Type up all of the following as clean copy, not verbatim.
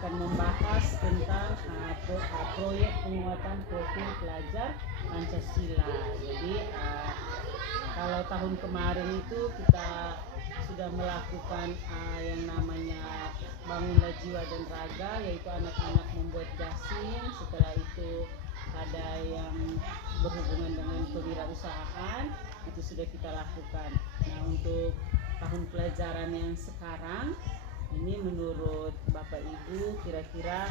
akan membahas tentang proyek penguatan profil pelajar Pancasila. Jadi kalau tahun kemarin itu kita sudah melakukan yang namanya bangunlah jiwa dan raga, yaitu anak-anak membuat gasing. Setelah itu ada yang berhubungan dengan kewirausahaan, itu sudah kita lakukan. Nah, untuk tahun pelajaran yang sekarang ini menurut Bapak Ibu kira-kira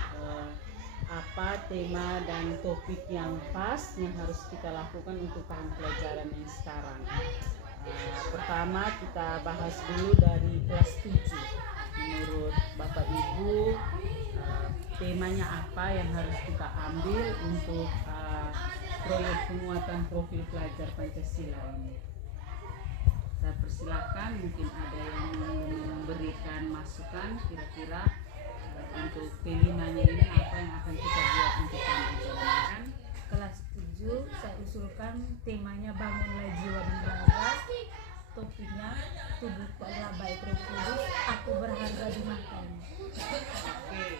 apa tema dan topik yang pas yang harus kita lakukan untuk tahun pelajaran yang sekarang. Pertama kita bahas dulu dari kelas 7. Menurut Bapak Ibu temanya apa yang harus kita ambil untuk proyek penguatan profil pelajar Pancasila ini? Saya persilakan, mungkin ada yang memberikan masukan kira-kira untuk P5-nya ini apa yang akan kita buat untuk pelajaran. Kelas 7 saya usulkan temanya bangunlah jiwa dan raga. Topiknya tubuhku adalah baik roh kudus, aku berharga di matamu. Oke.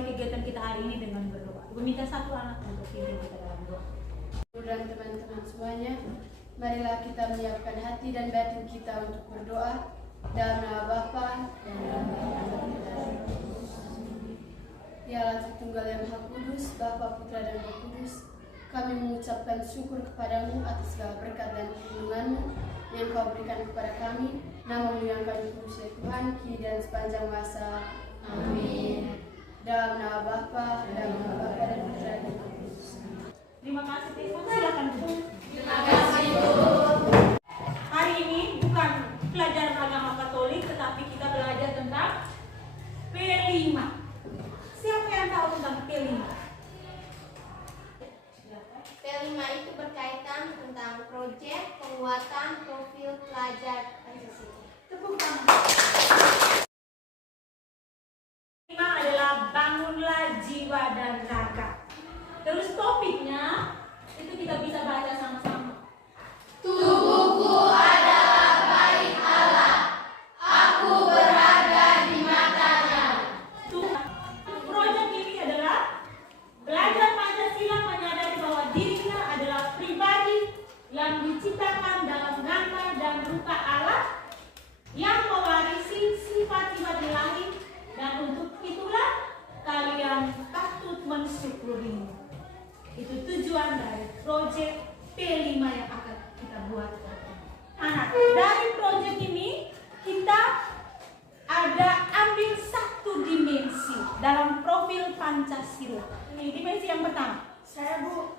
Kegiatan kita hari ini dengan berdoa. Ibu minta satu anak untuk pimpin kita dalam doa. Dan teman-teman semuanya, marilah kita menyiapkan hati dan batin kita untuk berdoa dalam nama Bapa dan dalam nama Anak dan Roh Kudus. Ya Allah Tritunggal yang Maha Kudus, Bapa, Putra dan Roh Kudus, kami mengucapkan syukur kepadamu atas segala berkat dan perlindunganmu yang kau berikan kepada kami. Namamu yang kami kudus ya Tuhan, kini dan sepanjang masa. Amin. Dalam nama Bapa dan nama Bapa dan Putra dan Roh Kudus. Terima kasih Tuhan. Silakan Bu. Terima kasih Bu. Hari ini bukan pelajaran agama Katolik, tetapi kita belajar tentang P5. Siapa yang tahu tentang P5? P5 itu berkaitan tentang proyek penguatan profil pelajar Pancasila. Tepuk tangan. Adalah bangunlah jiwa dan raga. Terus topiknya itu kita bisa baca sama-sama. Tubuhku adalah baik Allah, aku berharga di matanya. Proyek ini adalah belajar Pancasila menyadari bahwa dirinya adalah pribadi yang diciptakan dalam gambar dan rupa Allah, yang mewarisi sifat-sifat ilahi, dan untuk itulah kalian patut mensyukurinya. Itu tujuan dari proyek P5 yang akan kita buat. Anak, dari proyek ini kita ada ambil satu dimensi dalam profil Pancasila. Ini dimensi yang pertama. Saya Bu,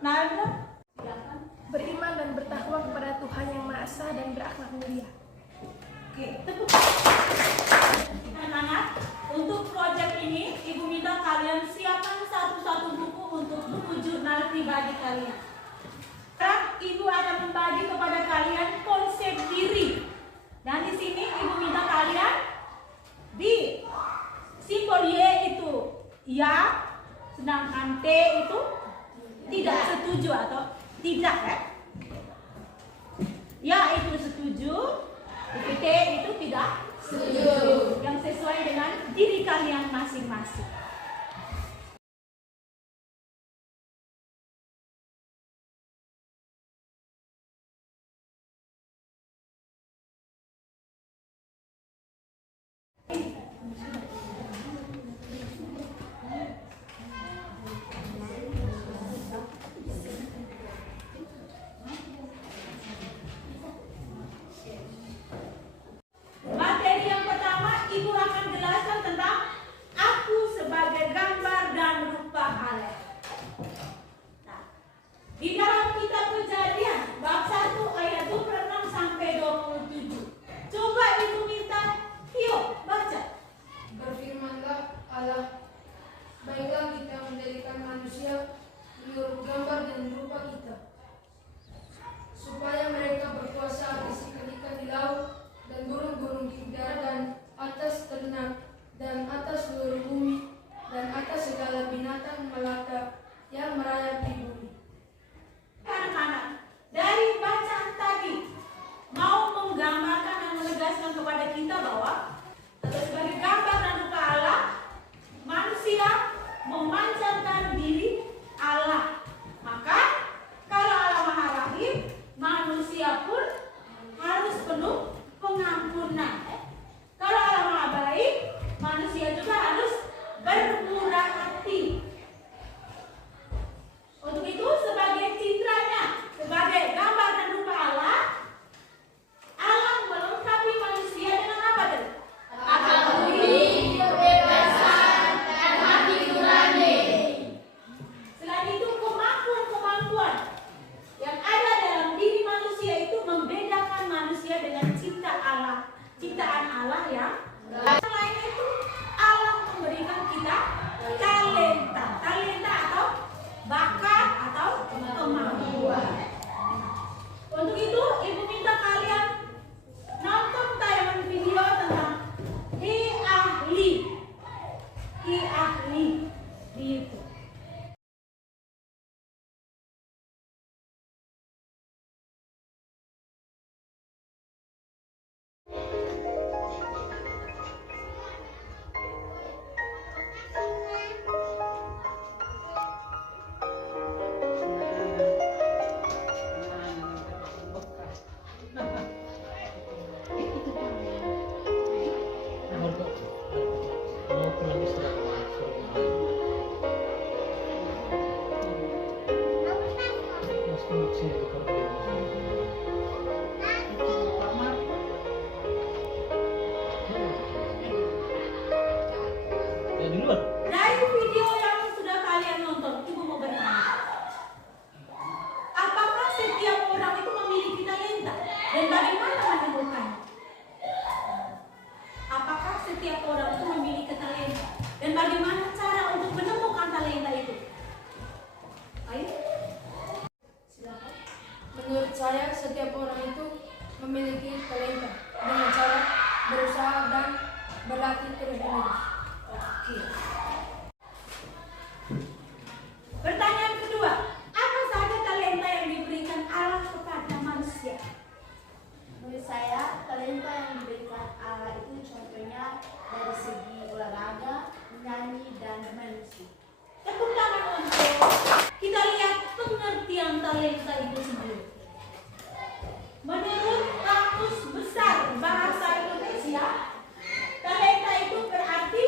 Nada, silakan. beriman dan bertakwa kepada Tuhan yang Maha Esa dan berakhlak mulia. Oke, tepuk. Anak-anak, untuk proyek ini Ibu minta kalian siapkan satu-satu buku untuk buku jurnal pribadi kalian. Sekarang Ibu akan membagi kepada kalian konsep diri. Dan di sini Ibu minta kalian di simbol Y itu ya, sedangkan T itu tidak setuju atau tidak ya. Ya itu setuju, T itu tidak setuju. Yang sesuai dengan diri kalian masing-masing. Materi yang pertama, Ibu akan jelaskan tentang aku sebagai gambar dan rupa Allah. Nah, di dalam kitab Kejadian bab 1 ayat 26 sampai 27. Coba Ibu minta Tio baca. Itu kamar. Ya di luar. Dari video yang sudah kalian nonton, Ibu mau bertanya. Apakah setiap orang itu memiliki talenta? Dan bagaimana menemukannya? Apakah setiap orang itu memiliki talenta? Dan bagaimana cara untuk menemukan talenta itu? Ayo. Silakan. Menurut saya, setiap orang itu memiliki talenta dengan cara berusaha dan berlatih terus-menerus. Oke. Pertanyaan kedua, apa saja talenta yang diberikan Allah kepada manusia? Menurut saya, talenta yang diberikan Allah itu contohnya dari segi olahraga, menyanyi, dan bermain musik. Tepuk tangan untuk kita lihat pengertian talenta itu sendiri. Menurut Kamus Besar Bahasa Indonesia, talenta itu berarti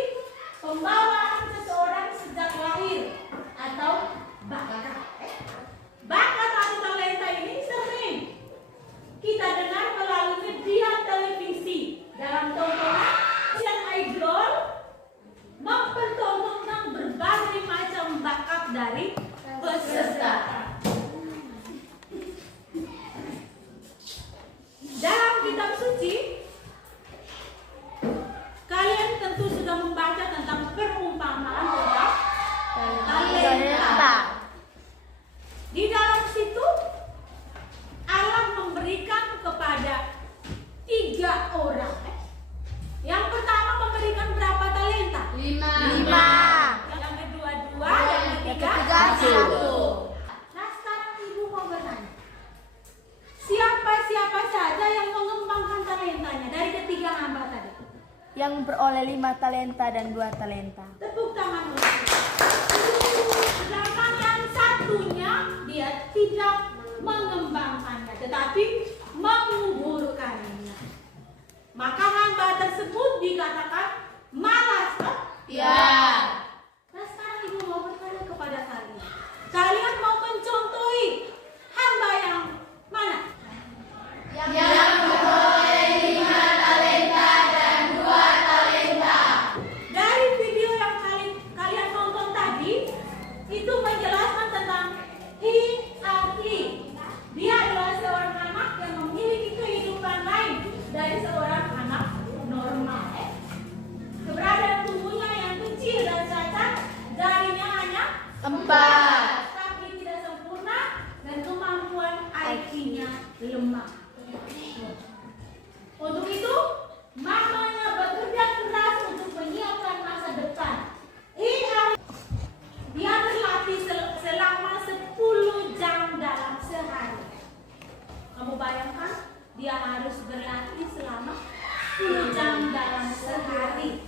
pembawaan seseorang sejak lahir atau bakat. Bakat atau talenta ini sering kita dengar melalui media televisi dalam tontonan Asian Idol mempertontonkan berbagai macam bakat dari peserta. Dalam kitab suci, kalian tentu sudah membaca tentang perumpamaan tentang talenta. Di dalam situ, Allah memberikan kepada 3 orang. Yang pertama memberikan berapa talenta? 5. Yang kedua 2, yang ketiga 1. Nah sekarang Ibu mau bertanya, siapa saja yang mengembangkan talentanya dari ketiga hamba tadi? Yang memperoleh 5 talenta dan 2 talenta. Tepuk tangan untuk dia. Sedangkan yang satunya dia tidak mengembangkannya, tetapi menguburkannya. Maka hamba tersebut dikatakan malas, kan? Ya. Nah sekarang Ibu mau bertanya kepada kalian. Kalian mau mencontohi hamba yang mana? Yang memperoleh 5 talenta dan 2 talenta. Dari video yang kalian nonton tadi, itu menjelaskan tentang Hi-Aki. Dia adalah seorang anak yang memiliki kehidupan lain dari seorang anak normal. Keberadaan tubuhnya yang kecil dan cacat, jarinya hanya 4. tapi tidak sempurna dan kemampuan IQ-nya lemah. Untuk itu, mamanya bekerja keras untuk menyiapkan masa depan. Dia berlatih selama 10 jam dalam sehari. Kamu bayangkan, dia harus berlatih selama 10 jam dalam sehari.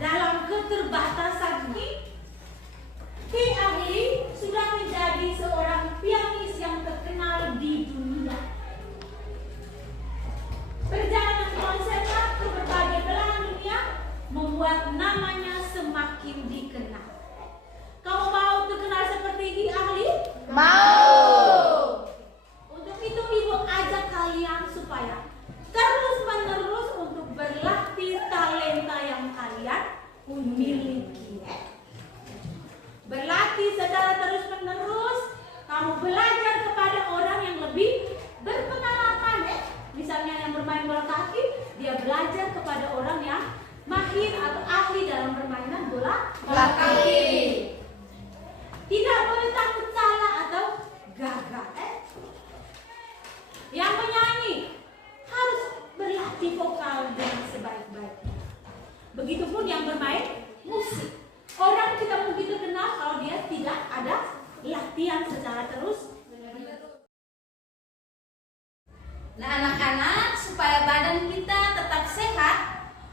Dalam keterbatasan Ki Ahli sudah menjadi seorang pianis yang terkenal di dunia. Perjalanan konsernya ke berbagai belahan dunia membuat namanya semakin dikenal. Kamu mau terkenal seperti Ki Ahli? Mau. Untuk itu Ibu ajak kalian supaya terus-menerus untuk berlatih talenta yang kalian miliki. Berlatih secara terus-menerus, kamu belajar kepada orang yang lebih berpengalaman. Misalnya yang bermain bola kaki, dia belajar kepada orang yang mahir atau ahli dalam permainan bola Kaki. Tidak boleh takut salah atau gagal. Yang menyanyi harus berlatih vokal dengan sebaik-baiknya. Begitupun yang bermain musik. Orang tidak mungkin terkenal kalau dia tidak ada latihan secara terus. Nah anak-anak, supaya badan kita tetap sehat,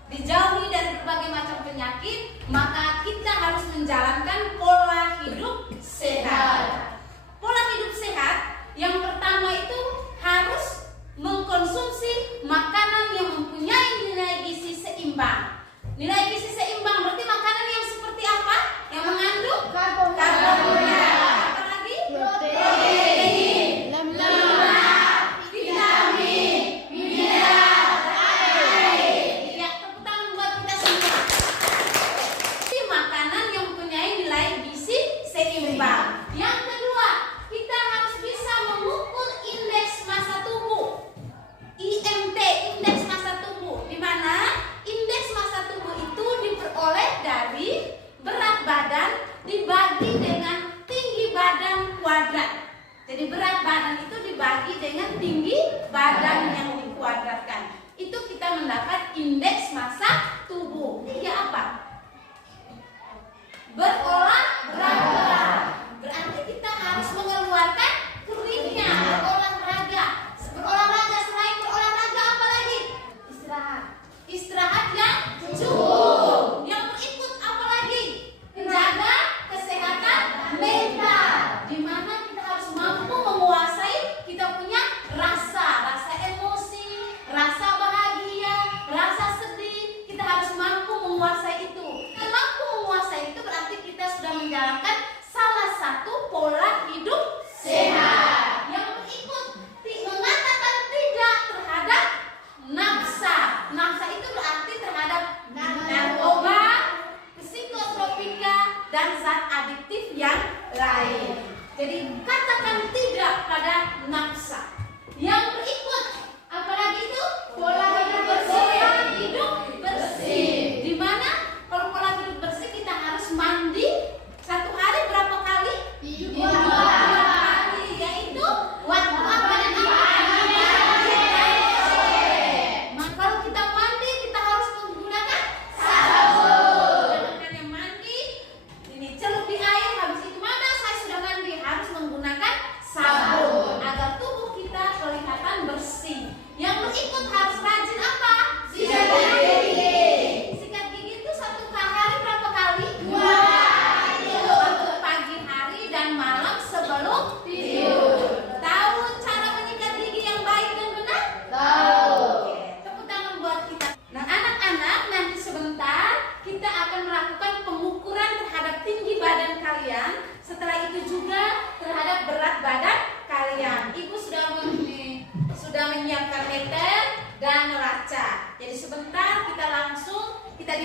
dijauhi dari berbagai macam penyakit, maka kita harus menjalankan pola hidup sehat. Pola hidup sehat yang pertama itu harus mengkonsumsi makanan yang mempunyai nilai gizi seimbang. Nilai gizi seimbang berarti makanan yang seperti apa? Yang mengandung karbohidrat. Apalagi? Protein.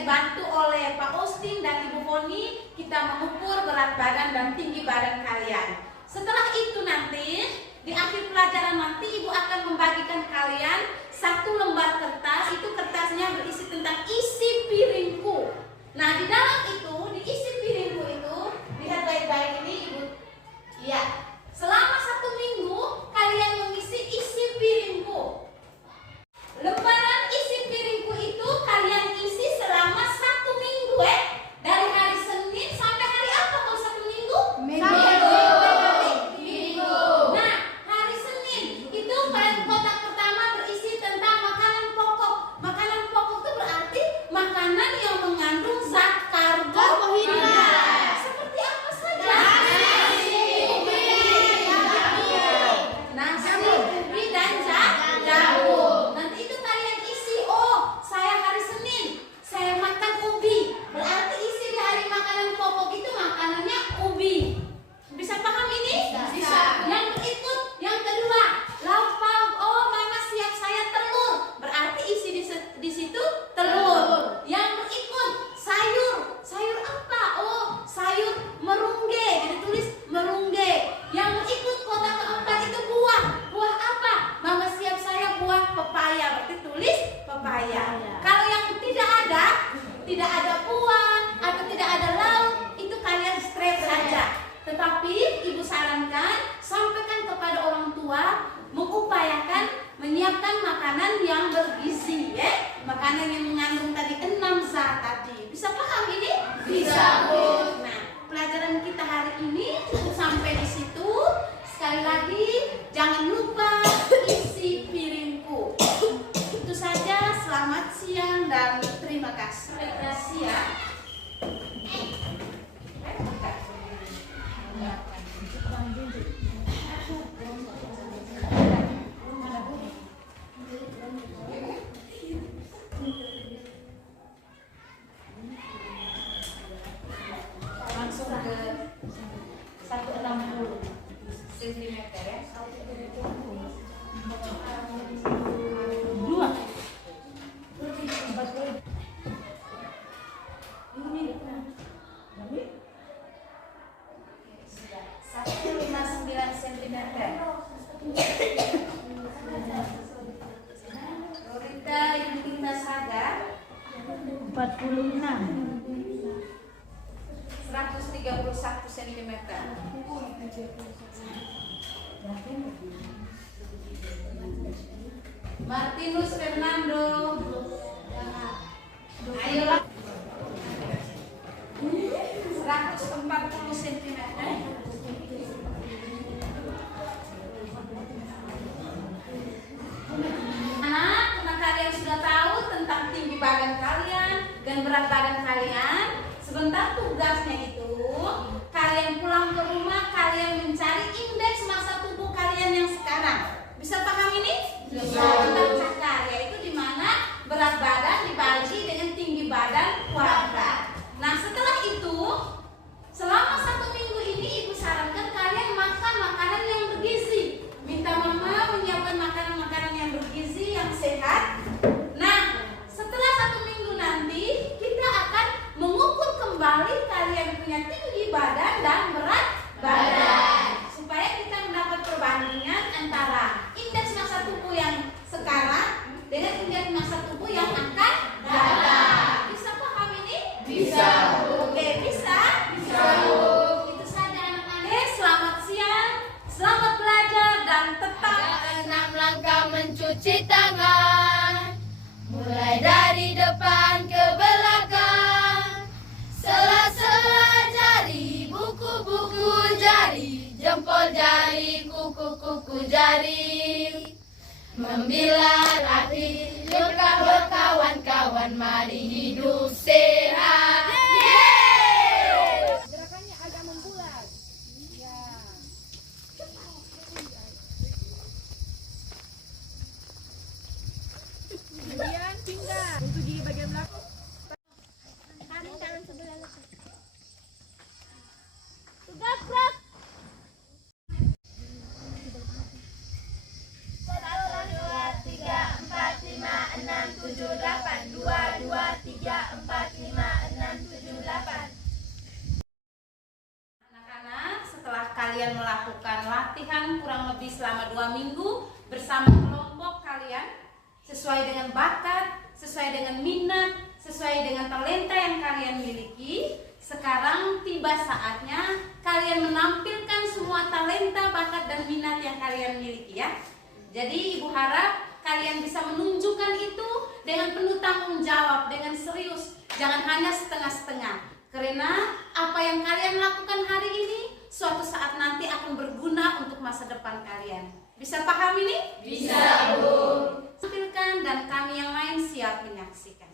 dibantu oleh Pak Austin dan Ibu Foni, kita mengukur berat badan dan tinggi badan kalian. Setelah itu nanti, di akhir pelajaran nanti Ibu akan membagikan kalian satu lembar kertas. Itu kertasnya berisi tentang isi piringku. Nah, di dalam itu, di isi piringku itu, lihat baik-baik ini Ibu. Iya, selama 1 minggu kalian mengisi isi piringku. Lembaran isi piringku itu kalian isi selama 1 minggu dari hari Senin sampai hari apa kalau 1 minggu? Minggu. Nah, hari Senin itu kotak pertama berisi tentang makanan pokok. Makanan pokok itu berarti makanan yang mengandung zat karbohidrat. Seperti apa saja? Nasi, ubi, dan jagung. Nanti itu kalian isi. Oh, saya hari Senin saya makan ubi. Berarti isi di hari makanan pokok itu makanannya ubi. Bisa paham ini? Bisa. Yang berikut, yang kedua, lauk pauk. Oh, mama siap saya telur. Berarti isi di situ telur. Yang berikut, sayur. Sayur apa? Oh, sayur merungge. Jadi tulis merungge. Yang berikut kotak keempat itu buah. Buah apa? Mama siap saya buah pepaya. Berarti tulis pepaya. Kalau yang tidak ada buah atau tidak ada lauk, itu kalian straight saja. Tetapi Ibu sarankan sampaikan kepada orang tua mengupayakan menyiapkan makanan yang bergizi, makanan yang mengandung tadi 6 zat tadi. Bisa paham ini? Bisa, Bu. Nah, pelajaran kita hari ini cukup sampai di situ. Sekali lagi, jangan lupa isi piringku. Itu saja. Selamat siang dan terima kasih. Terima kasih ya. Langsung ke 160 cm ya. 2. 159 cm. Lorita Yunita Saga 46. 131 cm. Martinus Fernando. Ayo 140 cm. Karena kalian sudah tahu tentang tinggi badan kalian dan berat badan kalian, sebentar tugasnya itu kalian pulang ke rumah, kalian mencari indeks massa tubuh kalian yang sekarang. Bisa paham ini? Bisa. Tentang cakar, yaitu di mana berat badan dibagi dengan tinggi badan kuadrat. Nah, setelah itu selama 1 minggu ini Ibu sarankan kalian makan makanan yang bergizi. Minta mama menyiapkan makanan-makanan yang bergizi, yang sehat. Nah, setelah 1 minggu nanti kita akan mengukur kembali kalian punya tinggi badan dan berat badan, supaya kita mendapat perbandingan antara indeks massa tubuh yang sekarang dengan indeks massa tubuh yang akan datang. Bisa paham ini? Bisa. Oke, bisa? Bisa. Itu saja anak-anak. Selamat siang, selamat belajar dan tetap 6 langkah mencuci tangan, mulai dari depan ke belakang. Sela-sela jari, buku-buku jari, jempol jari, kuku-kuku jari. Membilah rapi, yuk kawan-kawan, mari hidup sehat. Gerakannya agak membulat. Ya. Kemudian pinggang untuk gigi bagian belakang. Tangan sebelah lepas. Sudah, Prof. 1, 2, 3, 4, 5, 6, 7, 8, 2, 2, 3, 4, latihan kurang lebih selama 2 minggu bersama kelompok kalian sesuai dengan bakat, sesuai dengan minat, sesuai dengan talenta yang kalian miliki. Sekarang tiba saatnya kalian menampilkan semua talenta, bakat, dan minat yang kalian miliki ya. Jadi Ibu harap kalian bisa menunjukkan itu dengan penuh tanggung jawab, dengan serius, jangan hanya setengah-setengah. Karena apa yang kalian lakukan hari ini suatu saat nanti akan berguna untuk masa depan kalian. Bisa paham ini? Bisa, Bu. Tampilkan dan kami yang lain siap menyaksikan.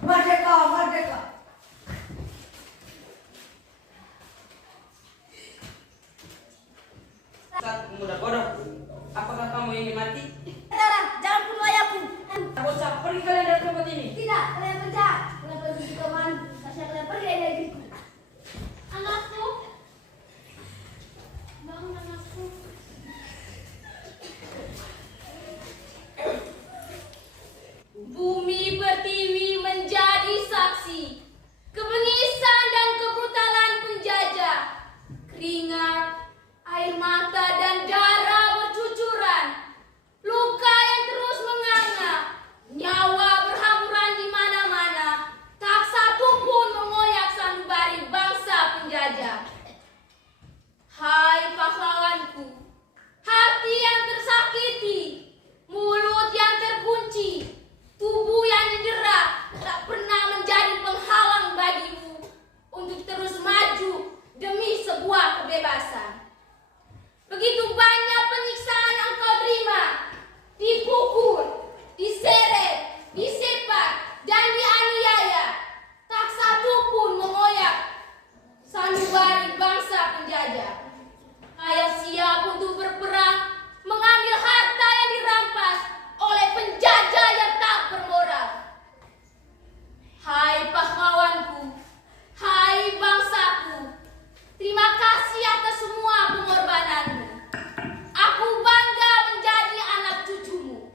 Merdeka, merdeka. Saat pemuda bodoh, apakah kamu ingin mati? Saudara, jangan bunuh ayahku. Bocah, pergi kalian dari tempat ini. Tidak, kalian penjahat. Kalian pergi ke mana? Kasih kalian pergi dari negeriku. Anakku. Bangun anakku. Bumi pertiwi menjadi saksi kebengisan dan kebrutalan penjajah. Keringat, air mata dan darah bercucuran. Luka yang terus menganga. Nyawa berhamburan di mana-mana. Tak satu pun mengoyak sanubari bangsa penjajah. Hai pahlawanku, hati yang tersakiti, mulut yang terkunci, tubuh yang didera tak pernah menjadi penghalang bagimu untuk terus maju demi sebuah kebebasan. Begitu banyak penyiksaan yang kau terima, dipukul, diseret, disepak, dan dianiaya. Tak satu pun mengoyak sanubari bangsa penjajah. Ayah siap untuk berperang, mengambil harta yang dirampas oleh penjajah yang tak bermoral. Hai pahlawanku, hai bangsaku, terima kasih atas semua pengorbananmu. Aku bangga menjadi anak cucumu.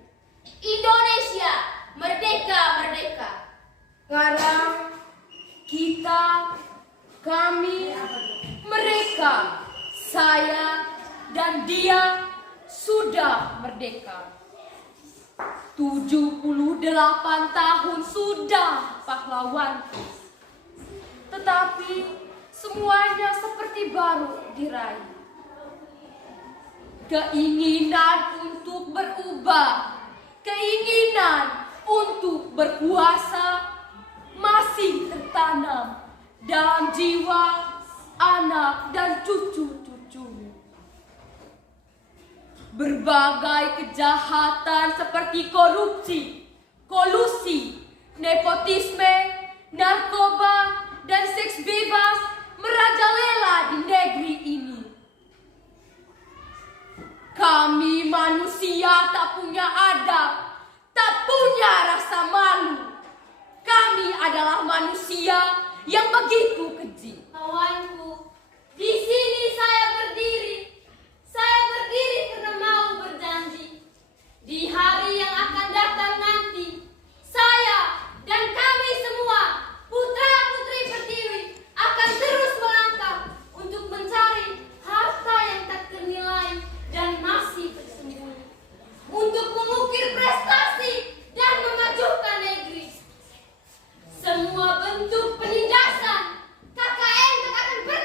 Indonesia, merdeka, merdeka. Sekarang kita, kami, mereka, saya dan dia sudah merdeka. 78 tahun sudah pahlawanku. Tetapi semuanya seperti baru diraih. Keinginan untuk berubah, keinginan untuk berkuasa masih tertanam dalam jiwa anak dan cucu-cucumu. Berbagai kejahatan seperti korupsi, kolusi, nepotisme, narkoba, dan seks bebas merajalela di negeri ini. Kami manusia tak punya adab, tak punya rasa malu. Kami adalah manusia yang begitu keji. Kawanku, di sini saya berdiri. Saya berdiri karena mau berjanji. Di hari yang akan datang nanti, saya dan kami semua, putra-putri Pertiwi, akan terus melangkah untuk mencari harta yang tak ternilai dan masih tersembunyi. Untuk mengukir prestasi dan memajukan negeri. Semua bentuk penindasan KKN tak akan pernah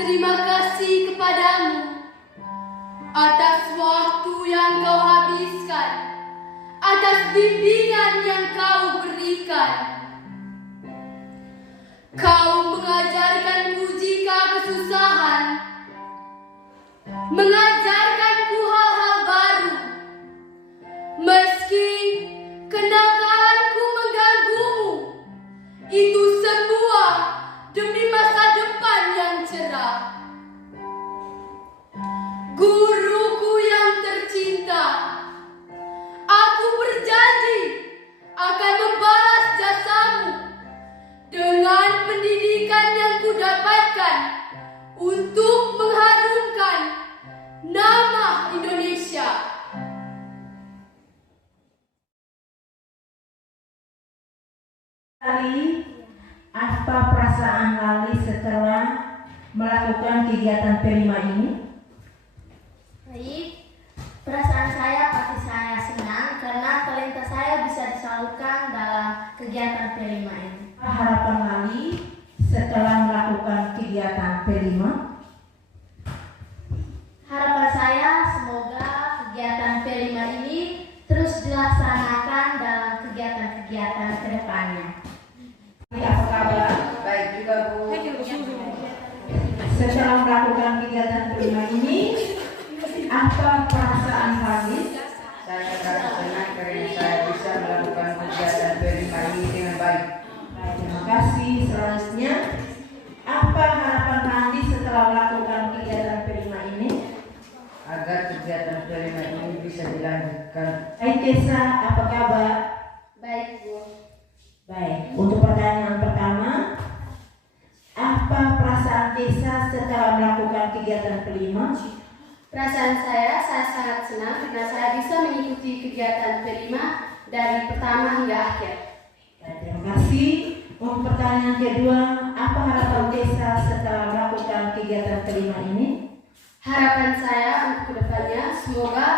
berterima kasih kepadamu atas waktu yang kau habiskan, atas bimbingan yang kau berikan. Kau mengajarkanku jika kesusahan, mengajarkanku hal-hal baru. Meski kenakalanku mengganggumu, itu semua demi masa depan yang cerah. Guruku yang tercinta, aku berjanji akan membalas jasamu dengan pendidikan yang kudapatkan untuk mengharumkan nama Indonesia. Lali, apa perasaan Lali setelah melakukan kegiatan P5 ini? Baik, perasaan saya pasti saya senang karena talenta saya bisa disalurkan dalam kegiatan P5 ini. Harapan Lali setelah melakukan kegiatan P5? Harapan saya semoga kegiatan P5 ini terus dilaksanakan dalam kegiatan-kegiatan ke depannya. Apa kabar? Baik juga Bu. Setelah melakukan kegiatan P5 ini, apa perasaan Lali? Saya sangat senang karena saya bisa melakukan kegiatan P5 ini dengan baik. Baik, terima kasih. Selanjutnya, apa harapan Lali setelah melakukan kegiatan P5 ini? Agar kegiatan P5 ini bisa dilanjutkan. Hai Tessa, apa kabar? Baik, Bu. Baik, untuk pertanyaan pertama, apa perasaan Tessa setelah melakukan kegiatan P5? Perasaan saya sangat senang karena saya bisa mengikuti kegiatan P5 dari pertama hingga akhir. Baik, terima kasih. Untuk pertanyaan kedua, apa harapan Tessa setelah melakukan kegiatan P5 ini? Harapan saya untuk kedepannya, semoga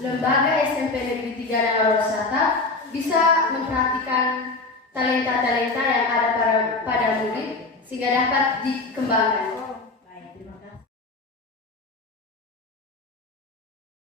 Lembaga SMP Negeri 3 Nagarosata bisa memperhatikan talenta-talenta yang ada pada murid sehingga dapat dikembangkan.